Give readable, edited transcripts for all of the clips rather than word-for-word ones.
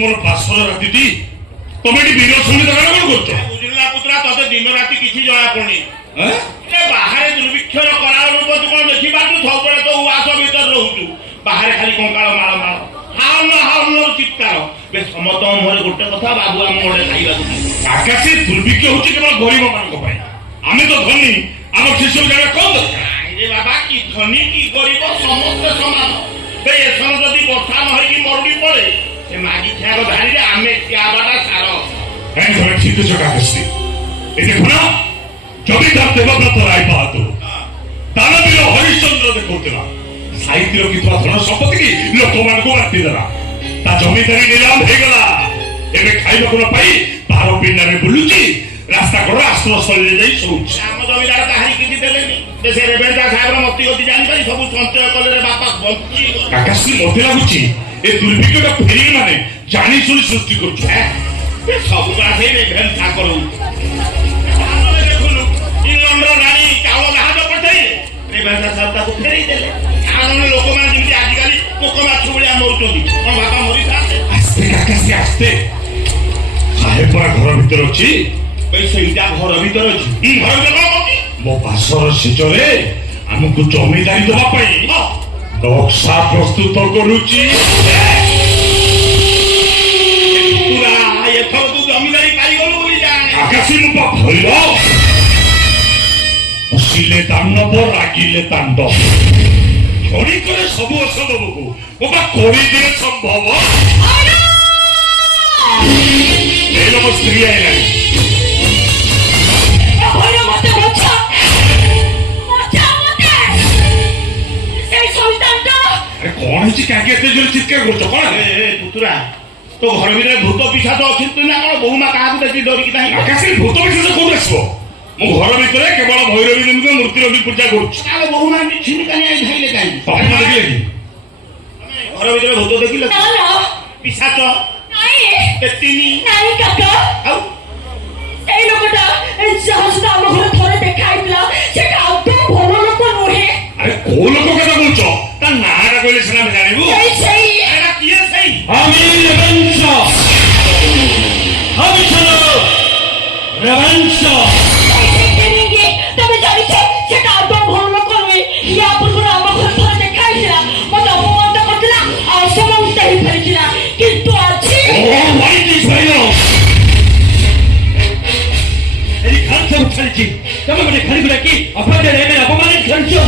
ମୋର ପାଶର ରାତିଟି ତମେ ଏଠି ବୀର ସଙ୍ଗୀତ ଗାନ କଣ କରୁଛ? ବୁଝିଲା ପୁତ୍ରା ତତେ ଦିନ ରାତି କିଛି ଜଣା ପଡୁନି। ବାହାରେ ଦୁର୍ଭିକ୍ଷର କରାଳ ରୂପ ତୁ କଣ ଦେଖିପାରୁଛୁ? ସବୁବେଳେ ତ ଉଆସ ଭିତରେ ରହୁଛୁ। ବାହାରେ ଖାଲି କଙ୍କାଳ ମାଳ ମାଳ ହାଉନ ଚିତ୍କାର। ସମସ୍ତଙ୍କ ମୁହଁରେ ଗୋଟେ କଥା, ବାବୁ ଆମ ଗୋଟେ ଖାଇବାକୁ ଆକାଶେ ଦୁର୍ଭିକ୍ଷ ହଉଛି କେବଳ ଗରିବ ମାନଙ୍କ ପାଇଁ। ଆମେ ତ ଧନୀ, ଆମ ସେସବୁ ଜାଗା କଣ ଦରକାର? ବାବା କି ଧନୀ କି ଗରିବ ସମସ୍ତେ ସମାନ। ଏଥର ଯଦି ବର୍ଷା ନ ହେଇକି ମରୁଡ଼ି ପଡେ ସେ ମାଗି ଖିଆର ଧାଡ଼ିରେ ଆମେ ଖିଆବାଟା ସାର। କାହିଁ ତମେ ଠିକ କାକଶ୍ରୀ এই দেখো না জমিদার দেবব্রত রায় বাহাদুর দানবীর হরিশ্চন্দ্র দেখুଥିଲା সাহিত্যর কিথা ধন সম্পত্তি কি ଲୋକମାନଙ୍କୁ ବାଣ୍ଟି ଦେଲା। ତା ଜମିଦାରୀ ନିଲାମ ହେଇଗଲା। ଏବେ ଖାଇବାକୁ ନ ପାଇ ବାର ପିଣ୍ଡାରେ ବୁଲୁଛି, ରାସ୍ତା କଡ ଆଶ୍ରୟସ୍ଥଳୀରେ ଯାଇ ଶୋଉଛି। ଆମ ଜମିଦାର କାହାରି କିଛି ଦେଲେନି। ସେ ରେବେନ୍ଦା ସାହେବର ମତି ଗତି ଜାଣିପାରି ସବୁ ସଞ୍ଚୟ କଲେ ବାପା ବଞ୍ଚି। କାକାଶ୍ରୀ ମତେ ଲାଗୁଛି ଏ ଦୁର୍ଭିକ୍ଷଟା ଫେରିବେ ମାନେ ଜାଣି ଶୁଣି ସୃଷ୍ଟି କରୁଛୁ। ସବୁ ସେଇ ରେବେନ୍ଦା କରଉଛି। ଦେଖୁନୁ ଇଂଲଣ୍ଡର ରାଣୀ ଚାଉଳ ଜାହାଜ ପଠେଇଲେ, ରେବେନ୍ଦା ସାହେବ ତାକୁ ଫେରେଇ ଦେଲେ। କାରଣ ଲୋକମାନେ ଯେମିତି ଆଜିକାଲି ପୋକ ମାଛ ଭଳିଆ ମରୁଛନ୍ତି, କଣ ବାପା ମରିଥାନ୍ତେ? ଆସ୍ତେ କାକାଶ୍ରୀ ଆସ୍ତେ। ସାହେବ ପରା ଘର ଭିତରେ ଅଛି। ସେଇଟା ଘର ଭିତରେ ଅଛି। ଘର ଭିତରେ କଣ କରୁଛି? ମୋ ବାସର ଶେଷରେ ଆମକୁ ଜମିଦାରୀ ଦେବା ପାଇଁ ନକ୍ସା ପ୍ରସ୍ତୁତ କରୁଛି। ଏଥର ତୁ ଜମିଦାରୀ ପାଇଗଲୁ ବୋଲି ଜାଣେ। ଆକାଶୀ ମୁଁ ବା ଭୈର। ହସିଲେ ଦାନବ, ରାଗିଲେ ତାଣ୍ଡବ। ଝଡ଼ି କରେ ସବୁ ଅସମ୍ଭବକୁ ମୁଁ ବା କରିଦିଏ ସମ୍ଭବ। ମୋ ସ୍ତ୍ରୀ ଆଇଲାଣି। କଣ ହେଇଛି? କାହିଁକି ଏତେ ଜୋରେ ଚିତ୍କାର କରୁଛ? କଣ ପୁତୁରା ତୋ ଘର ଭିତରେ ଭୂତ ପିଶାଚ ଅଛନ୍ତି ନା କଣ? ବୋହୁ ମା କାହାକୁ ଦେଖି ଡରିକି ନାହିଁ? ଆକାଶରେ ଭୂତ ପିଶାଚ କୋଉଠୁ ଆସିବ? ମୁଁ ଘର ଭିତରେ କେବଳ ଭୈରବୀ ଦେବୀଙ୍କ ମୂର୍ତ୍ତିର ବି ପୂଜା କରୁଛି। ତାହେଲେ ବୋହୁ ମା ଛିଣ୍ଡିକାନି ଆଇ ଖାଇଲେ କାହିଁକି? ଦେଖିଲେ କି ଘର ଭିତରେ ଭୂତ ଦେଖିଲେ? ପିଶାଚ ତିନି ଆଉ এই লোকটা যার সাথে আমার ঘরে থরে দেখা হইছিল সেটা একদম ভালো লোক নহে। আরে কোন লোক কথা বলছ? তার নামটা কইলে সিনা আমি জানিব। সেই এরা কি সেই? আমি রেভেন্স। আমি চলো রেভেন্স। তবে জানিছ সেটা একদম ভালো লোক নহে। ইয়া পূর্বে আমার ঘরে থরে দেখা হইছিল, মত অপমান করছিল, অসম্মানিত হয়ে ফেলেছিল। কিন্তু আজি ও হোয়াট ইজ ভাইলো? এই খালসা উঠাইছি। তুমি মনে খালি করে কি আপনাদের এমে অপমানিত করছো?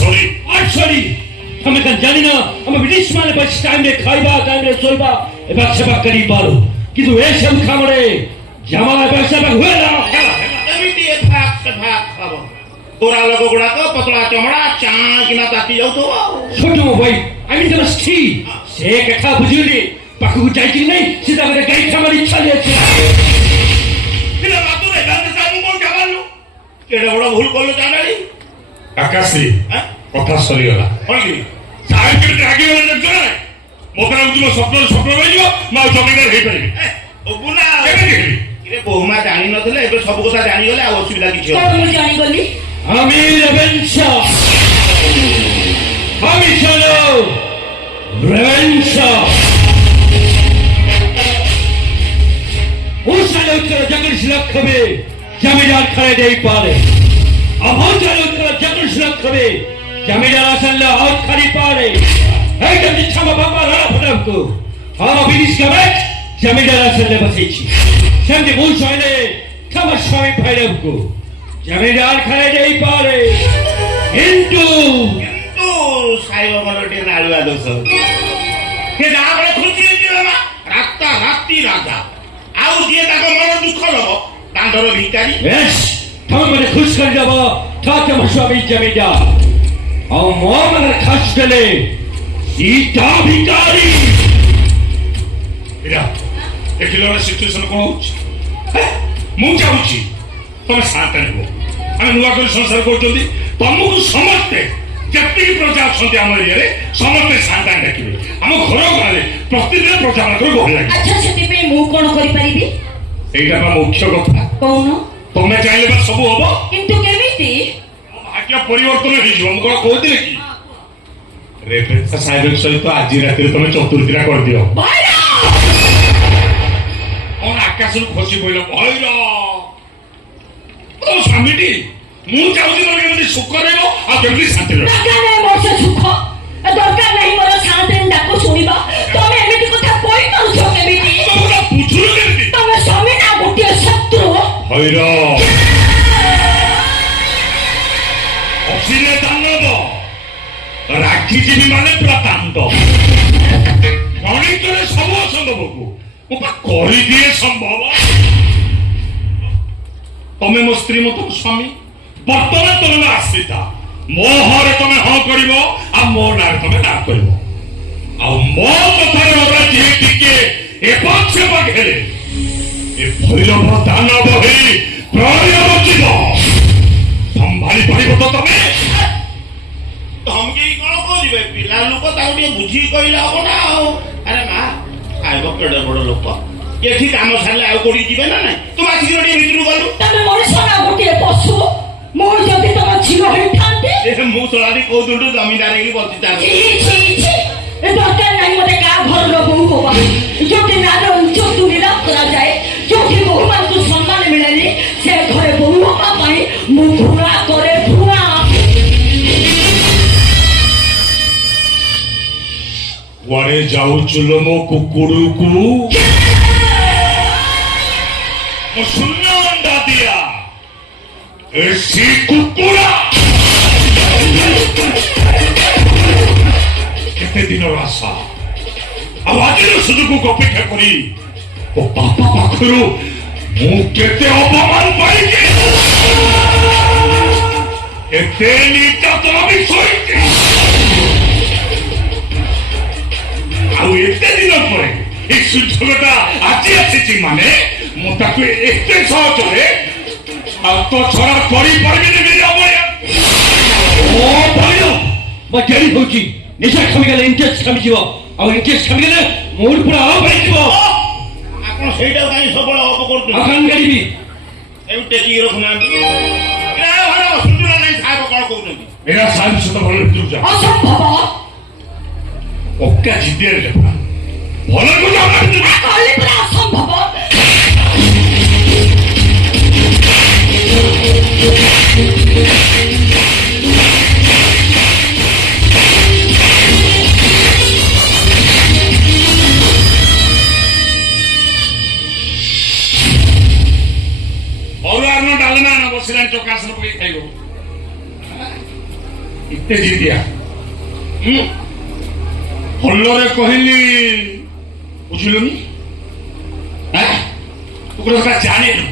Sorry sorry. তুমি কেন জানি না আমি ব্রিটিশ মানে পাঁচ টাইমে খাইবা, টাইমে চলবা, এবার সেবা করি পারো। কিন্তু এসব খামরে জামালা পয়সা হুয়ে না। এমিতি ভাগ খাব। তোরা লোক গুড়াক পতলা চমড়া চা কিনা তাতি যাଉଥିବ। ছোট ভাই আমি তো স্ত্রী সে কথা বুঝিলি পাখু যাইছি নাই সেটা আমাদের গাড়ি খামার ইচ্ছা দিয়েছে। কেড়ে বড় ভুল করলো জানালি? আকাশী কথা সরিগলা। সাহেব কেটে রাগিগলা দেখছ না? মতো লাগুଛି ମୋ ସ୍ୱପ୍ନ ପାଇଯିବ, ମୁଁ ଆଉ ଜମିଦାର ହେଇପାରିବି। ବୋହୂମା ଜାଣିନଥିଲେ, ଏବେ ସବୁ କଥା ଜାଣିଗଲେ, ଆଉ ଅସୁବିଧା କିଛି কত মই জানি গলি? আমি রেভেন্স। আমি চলো রেভেন্স। উসালে উত্তর জগদীশ লক্ষ্মী জমিদার খারে দেই পারে। আমার জালে উত্তর জগদীশ লক্ষ্মী জমিদার আসলে আর খালি পারে। এইটা দিচ্ছামা বাবা রাড়া ফটামকু আমার বিদেশ গবে জমিদার আসলে বসেছি। সেমনি ভুল হইলে আমার স্বামী ভৈরবকু জমিদার খারে দেই পারে। কিন্তু ସାଇବ ମନ ଟିକେ ନାଳୁଆ ଦୋଷ। ସେ ଯାହା ବେଳେ ଖୁସି ହେଇଯିବ ନା ରାସ୍ତା ରାତି ରାଜା, ଆଉ ଯିଏ ତାଙ୍କ ମନ ଦୁଃଖ ଦବ ଦାଣ୍ଡର ଭିକାରୀ। বেশ তুমি মানে খুশ করে যাব থাকে আমার স্বামী জমিদার। আর মো মানে খাস গেলে সীতা ভিকারি। এরা দেখিল না সিচুয়েশন কোন হচ্ছে? ମୁଁ ଚାହୁଁଛି ତମେ ଶାନ୍ତ ହେବ। ଆମେ ନୂଆ କରି ସଂସାର କରୁଛନ୍ତି, ତମକୁ ସମସ୍ତେ ଯେତିକି ପ୍ରଜା ଅଛନ୍ତି ଆମ ଏରିଆରେ ସମସ୍ତେ ଶାନ୍ତ ଡାକିବେ। ଆମ ଘର ଘରେ ପ୍ରତିଦିନ ପ୍ରଜା ମାନଙ୍କର ଗହଳି ଲାଗିବ। আচ্ছা ସେଥିପାଇଁ ମୁଁ କଣ କରିପାରିବି? এইটা ବା ମୁଖ୍ୟ କଥା। କହୁନ? ତମେ ଚାହିଁଲେ ବା ସବୁ ହବ। କିନ୍ତୁ କେମିତି? ଭାଗ୍ୟ ପରିବର୍ତ୍ତନ ହେଇଯିବ। ମୁଁ କଣ କହୁଥିଲି କି ରେଭେନ୍ସା ସାହେବଙ୍କ ସହିତ ଆଜି ରାତିରେ ତମେ ଚତୁର୍ଥୀଟା କରିଦିଅ। ଭାଇରା ଆକାଶରୁ ଖସି ପଇଲ ଭୈର ତୋ ସ୍ୱାମୀଟି ମୁଁ ଚାହୁଁଛି ତମେ କେମିତି ସୁଖ ରହିବ ଆଉ କେମିତି ଶାନ୍ତି ରହିବ। ଦରକାର ନାହିଁ ମୋର ସେ ସୁଖ, ଦରକାର ନାହିଁ ମୋର ସାନ୍ତିରେ ଡାକ ଶୁଣିବା। ତମେ ଏମିତି କଥା କହିପାରୁଛ କେମିତି? ତମେ ବୁଝୁନ କେମିତି? ତମେ ସ୍ୱାମୀ ନା ଗୋଟିଏ ଶତ୍ରୁ? ଭୈର ଅସିଲେ ଦାନବ, ରାଖିଯିବି ମାନେ ପୁରା ଦାଣ୍ଡ। ଗଣିତରେ ସବୁ ଅସମ୍ଭବକୁ ମୁଁ ପା କରିଦିଏ ସମ୍ଭବ। ତମେ ମୋ ସ୍ତ୍ରୀ, ମୁଁ ତମ ସ୍ୱାମୀ। ବର୍ତ୍ତମାନ ତମେ ମୋ ଆଶ୍ରିତା। ମୋ ହରେ ତମେ ହଁ କରିବ ଆଉ ମୋ ନାଁରେ ତମେ ନା କରିବ। ଆଉ ମୋ କଥାରେ ଅଧା ଯିଏ ଟିକେ ଏପଟ ସେପଟ ହେଲେ ଏ ଭୈରବ ଦାନବ ହେଇ ପ୍ରଳୟ ଯିବ। ସମ୍ଭାଳି ପାରିବ ତ ତମେ? ଧମକେଇ କଣ କହୁଯିବେ? ପିଲା ଲୋକ ତାକୁ ଟିକେ ବୁଝିକି କହିଲେ ହବ ନା। ଆଉ ଆରେ ମା ଖାଇବ, କେଡେ ବଡ ଲୋକ, ଏଠି କାମ ସାରିଲେ ଆଉ କୋଉଠି ଯିବେ ନା ନାଇଁ? ତୁ ଆସିକି ଟିକେ ଭିତରକୁ ଗଲୁ। ତମେ ମଣିଷ ନା ଗୋଟିଏ ପଶୁ? ମୁଁ ଯଦି ତମ ଝିଅ ହେଇଥାନ୍ତି ମୁଁ ତୋଳାଦି କୋଉ ଦୁଟୁ ଜମିଦାର ହେଇକି ବସିଥାନ୍ତି। ଦରକାର ନାହିଁ ମତେ କାହା ଘରର ବୋହୂ ହବା। ଯୋଉଠି ନାର ଇଜ୍ଜତ ନିଲାମ କରାଯାଏ, ଯୋଉଠି ବୋହୂମାନଙ୍କୁ ସମ୍ମାନ ମିଳେନି, ସେ ଘରେ ବୋହୂ ହବା ପାଇଁ ମୁଁ ଘୃଣା କରେ, ଘୃଣା। କୁଆଡେ ଯାଉଛୁ ଲୋ ମୋ କୁକୁଡ଼ୁକୁ? ମୋ ଶୂନ୍ୟ ଅଣ୍ଡା ଦିଆ ଏସି କୁକୁଡ଼ା। କେତେ ଦିନର ଆଶା, ଆଉ ଆଜିର ସୁଯୋଗକୁ ଅପେକ୍ଷା କରି ଓ ବାପା ପାଖରୁ ମୁଁ କେତେ ଅପମାନ ପାଇଛି, କେତେ ନିର୍ଯାତନା ବି ସହିଛି। ଆଉ ଏତେ ଦିନ ପରେ এই ସୁଯୋଗଟା ଆଜି ଆସିଛି ମାନେ ମୁଁ ତାକୁ ଏତେ ସହଜରେ ଆଉ ତ ଛଡା କରିପାରିବିନି। ମୋ ଡେରି ହଉଛି। ନିଶା କମିଗଲେ ଇଣ୍ଟରେଷ୍ଟ କମିଯିବ, ଆଉ ଇଣ୍ଟରେଷ୍ଟ କମିଗଲେ ମୁଡ୍ ପୁରା ଅଫ୍ ହେଇଯିବ। ଆପଣ ସେଇଟାକୁ କାହିଁ ସବୁବେଳେ ଅଫ୍ କରୁଛନ୍ତି? ଆଉ କାମ କରିବି ଏଇ ଟେକିକି ରଖୁନାହାନ୍ତି। ସୁଯୋଗ ନାହିଁ ସାହେବ କଣ କହୁଛନ୍ତି? ଏରା ସାହେବ ସହିତ ଭଲ ଭିତରକୁ ଯା। ଅସମ୍ଭବ। ପକ୍କା ଜିଦିଆରେ ଲେଖା ଭଲ କହିଲି ପୁରା ଅସମ୍ଭବ। ଅରୁଆର୍ଣ୍ଣ ଡାଲମା ନା ବସିଲାଣି ଚକାସନ ପକେଇ ଖାଇବ। ଏତେ ଜିଦିଆ ଭଲରେ କହିଲି ବୁଝିଲୁନି? ତୁ ଗୋଟେ କଥା ଜାଣିନୁ,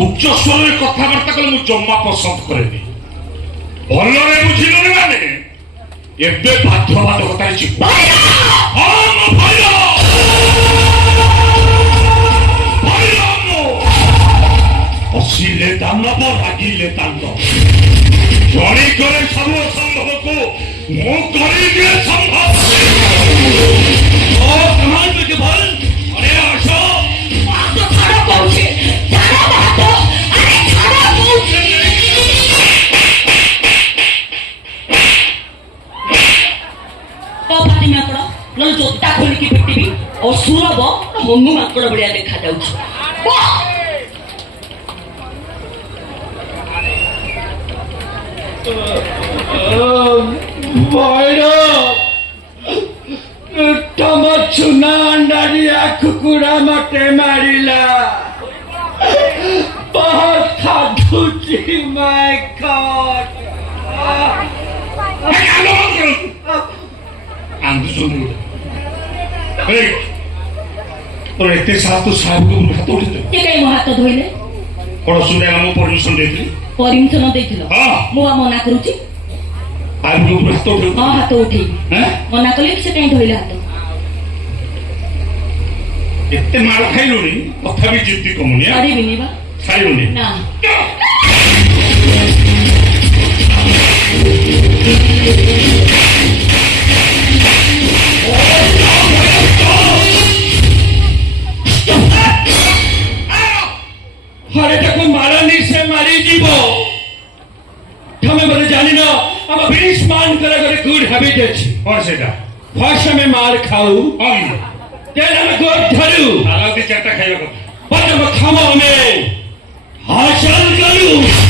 ଉଚ୍ଚ ସ୍ୱରରେ କଥାବାର୍ତ୍ତା କଲେ ମୁଁ ଜମା ପସନ୍ଦ କରେନି। ଭଲରେ ବୁଝିଲୁନି ମାନେ ଏବେ ବାଧ୍ୟବାଧକତାରେ ଯିବ। ହସିଲେ ଦାନବ, ରାଗିଲେ ତାଣ୍ଡବ। ଜଣେ କରେ ସବୁ ଅସମ୍ଭବକୁ ମୁଁ କରିଦିଏ ସମ୍ଭବ। कमाल में जो बोल अरे आशा तो खड़ा पहुंचे खड़ा बात अरे खड़ा पहुंचे तो फाटी माकड़ नल जोता खोली की पिटी भी और सुरब मम्मी माकड़ बढ़िया देखा जाउछ। ତମ ଚୁନା ଅଣ୍ଡାରିଆ କୁକୁଡ଼ା ମତେ ମାରିଲା। ବହୁତ କାନ୍ଦୁଛି ମାଇ ଗଡ୍। তোর এতে সারা তো সাহেবকে হাত উঠেছে। কে কাই মো হাত ধইলে? কোন শুনে আমি পরমিশন দিয়েছিলি? পরমিশন ଦେଇଥିଲ? ମୁଁ ମନା କରୁଛି। সাহেবকে হাত উঠে। ହଁ ହାତ ଉଠେଇବି। ମନା କଲି ସେ କାଇଁ ଧଇଲେ ହାତ? ଏତେ ମାଳ ଖାଇଲୁଣି ତଥାପି ଜିଦ୍ଦି କମୁନି। ଛାଡ଼ିବିନି ବା। ଛାଡ଼ିବୁନି ନା। हरे ताको मारनी से मारी जीवो। तमे बोले जानी ना हम फिनिश मान करे करे गुड हैबिट अछि। और सेटा फर्स्ट में मार खाऊ हम तेल हम गोद धरू आलाते चारटा खाइबा কথা। पदम खामों में हाशल करूं